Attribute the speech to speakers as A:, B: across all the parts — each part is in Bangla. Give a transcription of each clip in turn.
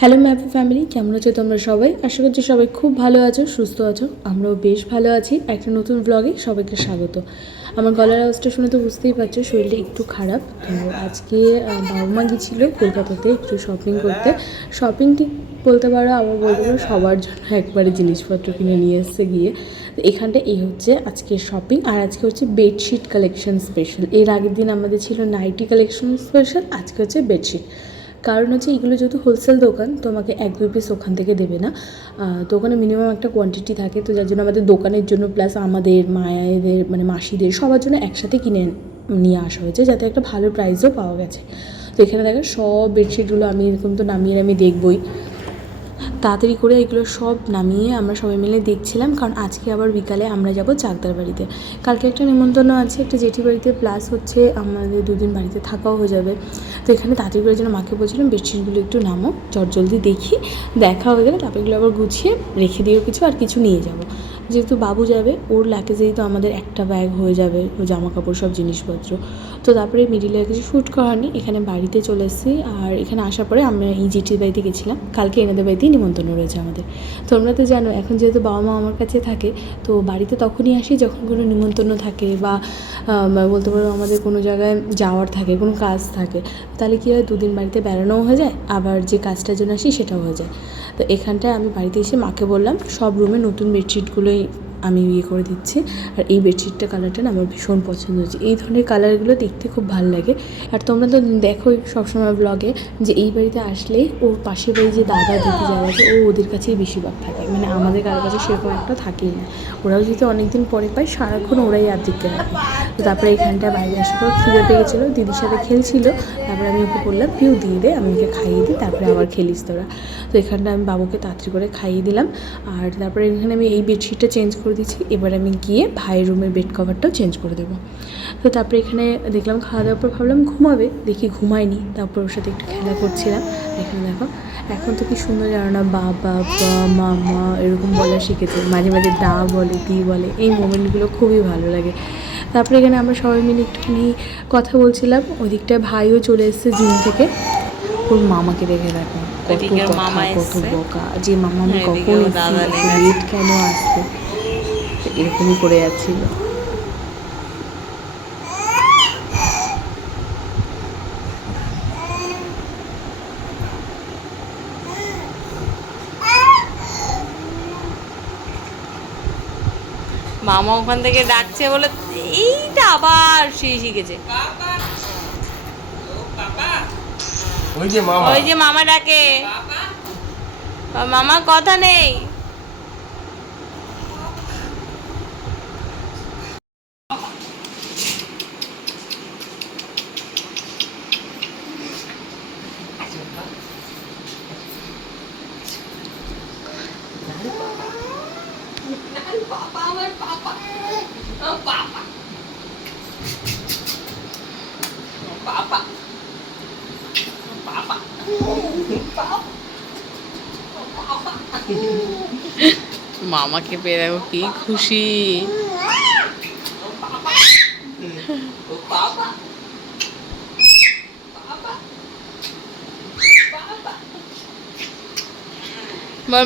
A: হ্যালো ম্যাপি ফ্যামিলি কেমন আছো তোমরা সবাই? আশা করছি সবাই খুব ভালো আছো, সুস্থ আছো। আমরাও বেশ ভালো আছি। একটা নতুন ব্লগে সবাইকে স্বাগত। আমার গলার আওয়াজটা শুনে তো বুঝতেই পারছ, শরীরটা একটু খারাপ। তো আজকে বাবা মা গেছিল কলকাতাতে একটু শপিং করতে। শপিং ঠিক বলতে পারো আবার বলতে পারো, সবার জন্য একবারে জিনিসপত্র কিনে নিয়ে এসছে গিয়ে। এখানটা এই হচ্ছে আজকে শপিং আর আজকে হচ্ছে বেডশিট কালেকশন স্পেশাল এর আগের দিন আমাদের ছিল নাইটি কালেকশন স্পেশাল আজকে হচ্ছে বেডশিট কারণ হচ্ছে এগুলো যেহেতু হোলসেল দোকান তোমাকে এক দুই পিস ওখান থেকে দেবে না। দোকানে তো ওখানে মিনিমাম একটা কোয়ান্টিটি থাকে, তো যার জন্য আমাদের দোকানের জন্য প্লাস আমাদের মায়েদের মানে মাসিদের সবার জন্য একসাথে কিনে নিয়ে আসা হয়েছে, যাতে একটা ভালো প্রাইসও পাওয়া গেছে। তো এখানে দেখা সব বেডশিটগুলো আমি এরকম তো নামিয়ে নামিয়ে দেখবই। তাড়াতাড়ি করে এগুলো সব নামিয়ে আমরা সবাই মিলে দেখছিলাম, কারণ আজকে আবার বিকালে আমরা যাব চাকদার বাড়িতে। কালকে একটা নিমন্ত্রণ আছে, একটা জেঠি বাড়িতে প্লাস হচ্ছে আমাদের দুদিন বাড়িতে থাকাও হয়ে যাবে। তো এখানে তাড়াতাড়ি করে যেন মাকে বলছিলাম, বেডশিটগুলো একটু নামো জলদি দেখি, দেখা হয়ে গেলে তারপর এগুলো আবার গুছিয়ে রেখে দিও কিছু, আর কিছু নিয়ে যাব। যেহেতু বাবু যাবে, ওর লাগেজেই তো আমাদের একটা ব্যাগ হয়ে যাবে, ও জামা কাপড় সব জিনিসপত্র। তো তারপরে মিডিলে কিছু শ্যুট করানি এখানে বাড়িতে চলে এসেছি আর এখানে আসার পরে আমরা এই জিটির বাড়িতে গেছিলাম। কালকে এনাদের বাড়িতেই নিমন্ত্রণ রয়েছে আমাদের। তোমরা তো জানো, এখন যেহেতু বাবা মা আমার কাছে থাকে, তো বাড়িতে তখনই আসি যখন কোনো নিমন্ত্রণ থাকে বা বলতে পারো আমাদের কোনো জায়গায় যাওয়ার থাকে, কোনো কাজ থাকে। তাহলে কী হয়, দুদিন বাড়িতে বেড়ানোও হয়ে যায়, আবার যে কাজটার জন্য আসি সেটাও হয়ে যায়। তো এখানটায় আমি বাড়িতে এসে মাকে বললাম, সব রুমে নতুন বেডশিটগুলোই আমি ইয়ে করে দিচ্ছি। আর এই বেডশিটটা কালারটা না আমার ভীষণ পছন্দ হয়েছে। এই ধরনের কালারগুলো দেখতে খুব ভালো লাগে। আর তোমরা তো দেখোই সবসময় ব্লগে যে এই বাড়িতে আসলেই ওর পাশের বাড়ি যে দাদা, দিদি যারা আছে, ও ওদের কাছেই বেশিরভাগ থাকে। মানে আমাদের কারোর কাছে সেরকম একটা থাকেই না। ওরাও যেহেতু অনেকদিন পরে পায়, সারাক্ষণ ওরাই আর আর্ধেককে রাখে তো তারপরে এখানটা বাইরে আসার পর খিদে পেয়ে গেছিল দিদির সাথে খেলছিল। তারপরে আমি ওকে বললাম, পিউ, দিয়ে দে, আমি ওকে খাইয়ে দিই, তারপরে আবার খেলিস তোরা। তো এখানটা আমি বাবুকে তাড়াতাড়ি করে খাইয়ে দিলাম। আর তারপরে এখানে আমি এই বেডশিটটা চেঞ্জ করে দিচ্ছি। এবার আমি গিয়ে ভাইয়ের রুমের বেড কভারটাও চেঞ্জ করে দেবো। তো তারপরে এখানে দেখলাম খাওয়া দাওয়ার পর ভাবলাম ঘুমাবে। দেখি ঘুমায়নি। তারপর ওর সাথে একটু খেলা করছিলাম। এখানে দেখো এখন তো কি সুন্দর জানো না বাবা বা মামা এরকম বলা শিখেছে। মাঝে মাঝে দা বলে দি বলে এই মোমেন্টগুলো খুবই ভালো লাগে। তারপরে এখানে আমরা সবাই মিলে একটুখানি কথা বলছিলাম। ওদিকটায় ভাইও চলে এসেছে জিম থেকে। ওর মামাকে দেখে দেখো কত কথা, কত
B: এসছে।
A: যে মামা আমি
B: হ্যাঁ,
A: কখন। লেট কেন আসতে এরকমই করে যাচ্ছিল
B: মামা ওখান থেকে ডাকছে বলে এইটা আবার সেই শিখেছে।
C: ওই যে মামা।
B: ওই যে মামাকে পেয়ে দেখো কি খুশি।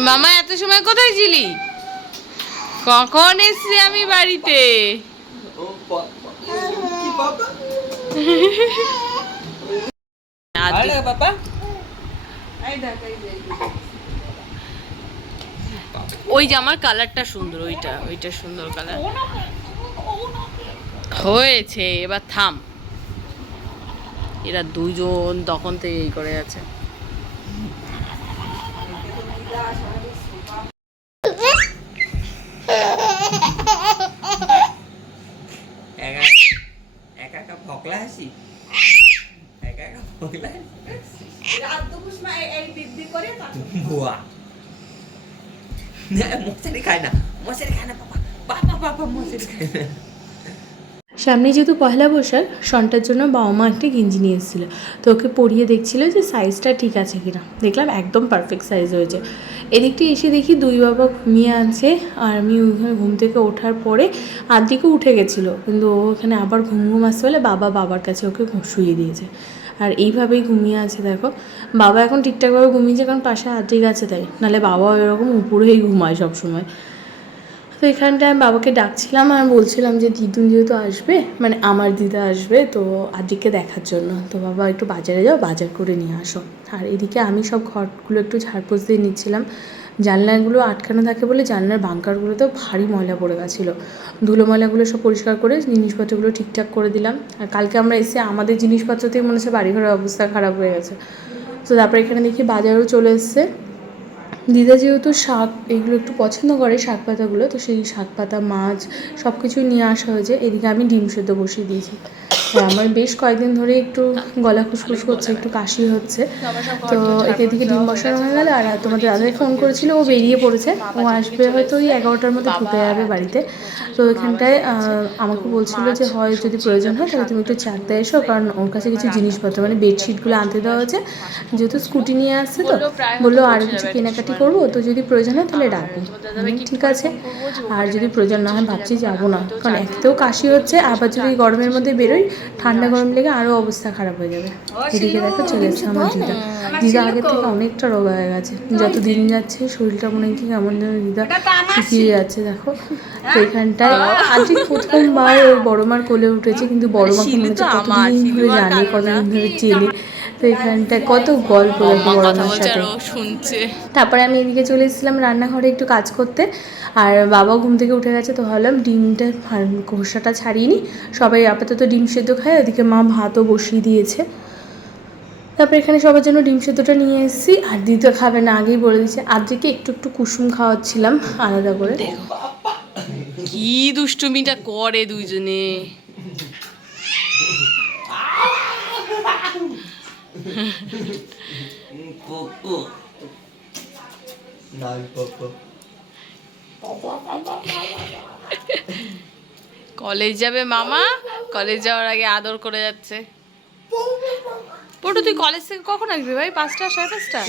B: মামা এত সময় কোথায় ছিলি? কখন এসছি আমি বাড়িতে ওই জামার কালারটা সুন্দর ওইটা ওইটা সুন্দর কালার হয়েছে এবার থাম এরা দুজন তখন থেকে এই করে আছে
C: একা একা একা ভকলা হাসি একা একা ভকলা হাসি বুয়া মশারি খায় না মশারি খায় না বাবা। বাবা বাবা মশারি খায় না।
A: সামনে যেহেতু পহেলা বৈশাখ সনটার জন্য বাবা মা একটা গেঞ্জি নিয়ে এসেছিল। তো ওকে পরিয়ে দেখছিল যে সাইজটা ঠিক আছে কিনা। দেখলাম একদম পারফেক্ট সাইজ হয়েছে। এদিকটি এসে দেখি দুই বাবা ঘুমিয়ে আছে আর আমি ওখানে ঘুম থেকে ওঠার পরে আদিকে উঠে গেছিল। কিন্তু ও ওখানে আবার ঘুম ঘুম আসতে বলে বাবা বাবার কাছে ওকে শুয়ে দিয়েছে। আর এইভাবেই ঘুমিয়ে আছে, দেখো। বাবা এখন ঠিকঠাকভাবে ঘুমিয়েছে, কারণ পাশে আদ্রিক আছে তাই। নাহলে বাবাও এরকম উপরেই ঘুমায় সবসময়। তো এখানটায় আমি বাবাকে ডাকছিলাম আর বলছিলাম যে, দিদুন যেহেতু আসবে মানে আমার দিদা আসবে, তো আদিকে দেখার জন্য। তো বাবা, একটু বাজারে যাও, বাজার করে নিয়ে আসো। আর এদিকে আমি সব ঘরগুলো একটু ঝাড়পোছ দিয়ে নিচ্ছিলাম। জানলাগুলো আটকানো থাকে বলে জানলার বাঙ্কারগুলোতেও ভারী ময়লা পড়ে গেছিল। ধুলো ময়লাগুলো সব পরিষ্কার করে জিনিসপত্রগুলো ঠিকঠাক করে দিলাম। আর কালকে আমরা এসে আমাদের জিনিসপত্রতেই মনে হচ্ছে বাড়িঘরের অবস্থা খারাপ হয়ে গেছে। তো তারপরে এখানে দেখি বাজারও চলে এসছে। দিদা যেহেতু শাক এগুলো একটু পছন্দ করে শাক পাতাগুলো, তো সেই শাক পাতা, মাছ সব কিছুই নিয়ে আসা হয়েছে। এদিকে আমি ডিম সেদ্ধ বসিয়ে দিয়েছি। আর আমার বেশ কয়েকদিন ধরে একটু গলা খুসখুস করছে একটু কাশি হচ্ছে। তো এদিকে ডিম বসানো হয়ে গেল আর তোমাদের দাদাই ফোন করেছিল ও বেরিয়ে পড়েছে। ও আসবে হয়তো ওই এগারোটার মধ্যে ঢুকে যাবে বাড়িতে। তো এখানটায় আমাকে বলছিল যে হয় যদি প্রয়োজন হয় তাহলে তুমি একটু চারতে এসো কারণ ওর কাছে কিছু জিনিসপত্র মানে বেডশিটগুলো আনতে দেওয়া হয়েছে। যেহেতু স্কুটি নিয়ে আসছে তো বলল আর কিছু কেনাকাটি করব তো যদি প্রয়োজন হয় তাহলে ডাকবো। ঠিক আছে। আর যদি প্রয়োজন না হয় ভাবছি যাব না কারণ একতেও কাশি হচ্ছে আবার যদি গরমের মধ্যে বেরোই ঠান্ডা গরম লেগে আরও অবস্থা খারাপ হয়ে যাবে। এদিকে দেখো চলে এসছে আমার দিদা। দিদা আগের থেকে অনেকটা রোগ হয়ে গেছে। যত দিন যাচ্ছে শরীরটা মনে হয় কি কেমন যেন দিদা শুকিয়ে যাচ্ছে দেখো। তো এখানটায় আজকে প্রথমবার বড় মার কোলে উঠেছে কিন্তু বড় মা মনে হচ্ছে কতদিন ধরে জানে কতদিন ধরে চেনে। তো এখানটায় কত গল্প
B: শুনছে।
A: তারপরে আমি এদিকে চলে এসেছিলাম রান্নাঘরে একটু কাজ করতে আর বাবা ঘুম থেকে উঠে গেছে তো ভাবলাম ডিমটা খোসাটা ছাড়িয়ে নিই সবাই আপাতত ডিম সেদ্ধ খায় ওদিকে মা ভাতও বসিয়ে দিয়েছে। তারপরে এখানে সবার জন্য ডিম সেদ্ধটা নিয়ে এসেছি আর দিতে খাবে না আগেই বলে দিয়েছে। আজকে একটু একটু কুসুম খাওয়াচ্ছিলাম আলাদা করে।
B: কি দুষ্টুমিটা করে দুইজনে। কলেজ যাবে মামা? কলেজ যাওয়ার আগে আদর করে যাচ্ছে। পটু, তুই কলেজ থেকে কখন আসবি ভাই? পাঁচটা, সাড়ে পাঁচটা?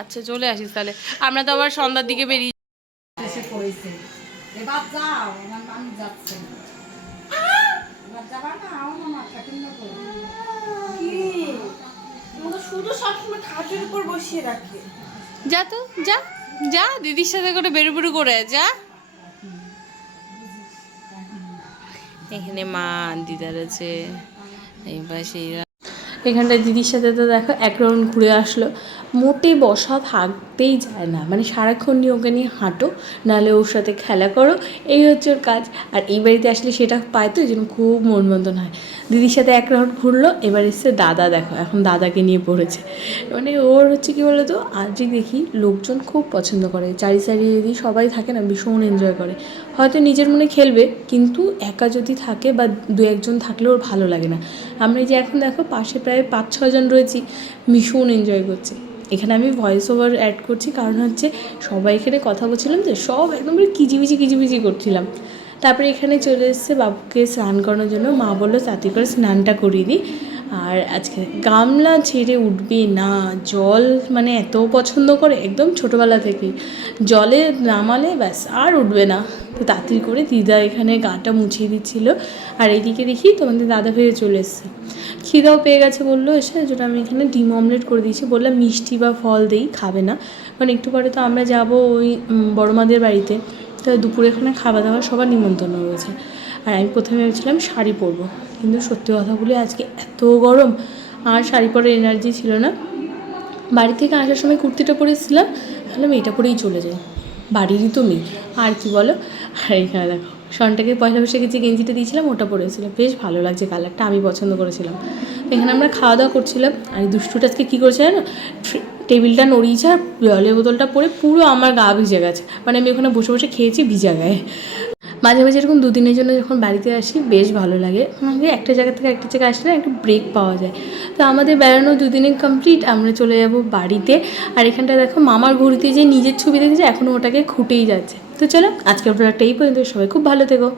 B: আচ্ছা চলে আসিস তাহলে। আমরা তো আবার সন্ধ্যার দিকে বেরিয়ে
D: যাচ্ছে না এবার যাবা না আও না মাথা কিন্ন করো
C: শুধু সবসময় খাটের উপর বসিয়ে রাখে।
B: যা তো, যা যা, দিদির সাথে করে বেরু বেরু করে, যা। এখানে মা, দিদার আছে এই পাশে
A: এখানটায় দিদির সাথে তো দেখো এক রাউন্ড ঘুরে আসলো। মোটে বসা থাকতেই যায় না। মানে সারাক্ষণ নিয়ে ওকে নিয়ে হাঁটো, নাহলে ওর সাথে খেলা করো, এই হচ্ছে ওর কাজ। আর এই বাড়িতে আসলে সেটা পায় তো, এই জন্য খুব মন বন্ধন হয়। দিদির সাথে এক রাউন্ড ঘুরলো, এবার এসছে দাদা দেখো, এখন দাদাকে নিয়ে পড়েছে। মানে ওর হচ্ছে কি বলতো আজই দেখি লোকজন খুব পছন্দ করে। চারি চারি যদি সবাই থাকে না, ভীষণ এনজয় করে। হয়তো নিজের মনে খেলবে, কিন্তু একা যদি থাকে বা দু একজন থাকলে ওর ভালো লাগে না। আমরা যে এখন দেখো পাশে প্রায় পাঁচ ছজন রয়েছি, ভীষণ এনজয় করছি। এখানে আমি ভয়েস ওভার অ্যাড করছি, কারণ হচ্ছে সবাই এখানে কথা বলছিলাম যে সব একদম কিচিমিচি কিচিমিচি করছিলাম। তারপরে এখানে চলে এসেছে বাবুকে স্নান করানোর জন্য। মা বলল, তাতে করে স্নানটা করিয়ে দিই। আর আজকে গামলা ছেড়ে উঠবে না। জল মানে এত পছন্দ করে একদম ছোটোবেলা থেকেই। জলে নামালে ব্যাস আর উঠবে না। তো তাড়াতাড়ি করে দিদা এখানে গাটা মুছিয়ে দিচ্ছিল। আর এইদিকে দেখি তোমাদের দাদা ভাইও চলে এসছে। খিদাও পেয়ে গেছে বলল এসে যেটা আমি এখানে ডিম অমলেট করে দিয়েছি। বললাম মিষ্টি বা ফল দেই খাবে না। কারণ একটু পরে তো আমরা যাব ওই উম, বড় মাদের বাড়িতে। তো দুপুরে এখানে খাওয়া দাওয়া সবার নিমন্ত্রণ রয়েছে। আর আমি প্রথমে ভেবেছিলাম শাড়ি পরবো। কিন্তু সত্যি কথা বলি, আজকে এত গরম আর শাড়ি পরার এনার্জি ছিল না। বাড়ি থেকে আসার সময় কুর্তিটা পরেছিলাম, ভাবলাম এটা পরেই চলে যাই। বাড়িরই তো মেয়ে, আর কি বলো? আর এখানে দেখো, সনটাকে পয়সা বসে গেছে গেঞ্জিটা দিয়েছিলাম, ওটা পরেছিল বেশ ভালো লাগছে কালারটা, আমি পছন্দ করেছিলাম। এখানে আমরা খাওয়া দাওয়া করছিলাম, আর দুষ্টুটা আজকে কী করেছে জানো? টেবিলটা নড়িয়েছে আর জলের বোতলটা পরে পুরো আমার গা ভিজে গেছে। মানে আমি ওখানে বসে বসে খেয়েছি ভিজা গায়ে। মাঝে মাঝে এরকম দুদিনের জন্য যখন বাড়িতে আসি, বেশ ভালো লাগে। আমাকে একটা জায়গা থেকে একটা জায়গায় আসলে একটা ব্রেক পাওয়া যায়। তো আমাদের বেড়ানো দুদিনে কমপ্লিট আমরা চলে যাব বাড়িতে। আর এখানটা দেখো, মামার ঘুরতে যে নিজের ছবি দেখেছে এখনও ওটাকে খুঁটেই যাচ্ছে। তো চলো, আজকের ব্লগটা এই পর্যন্ত। সবাই খুব ভালো থেকো।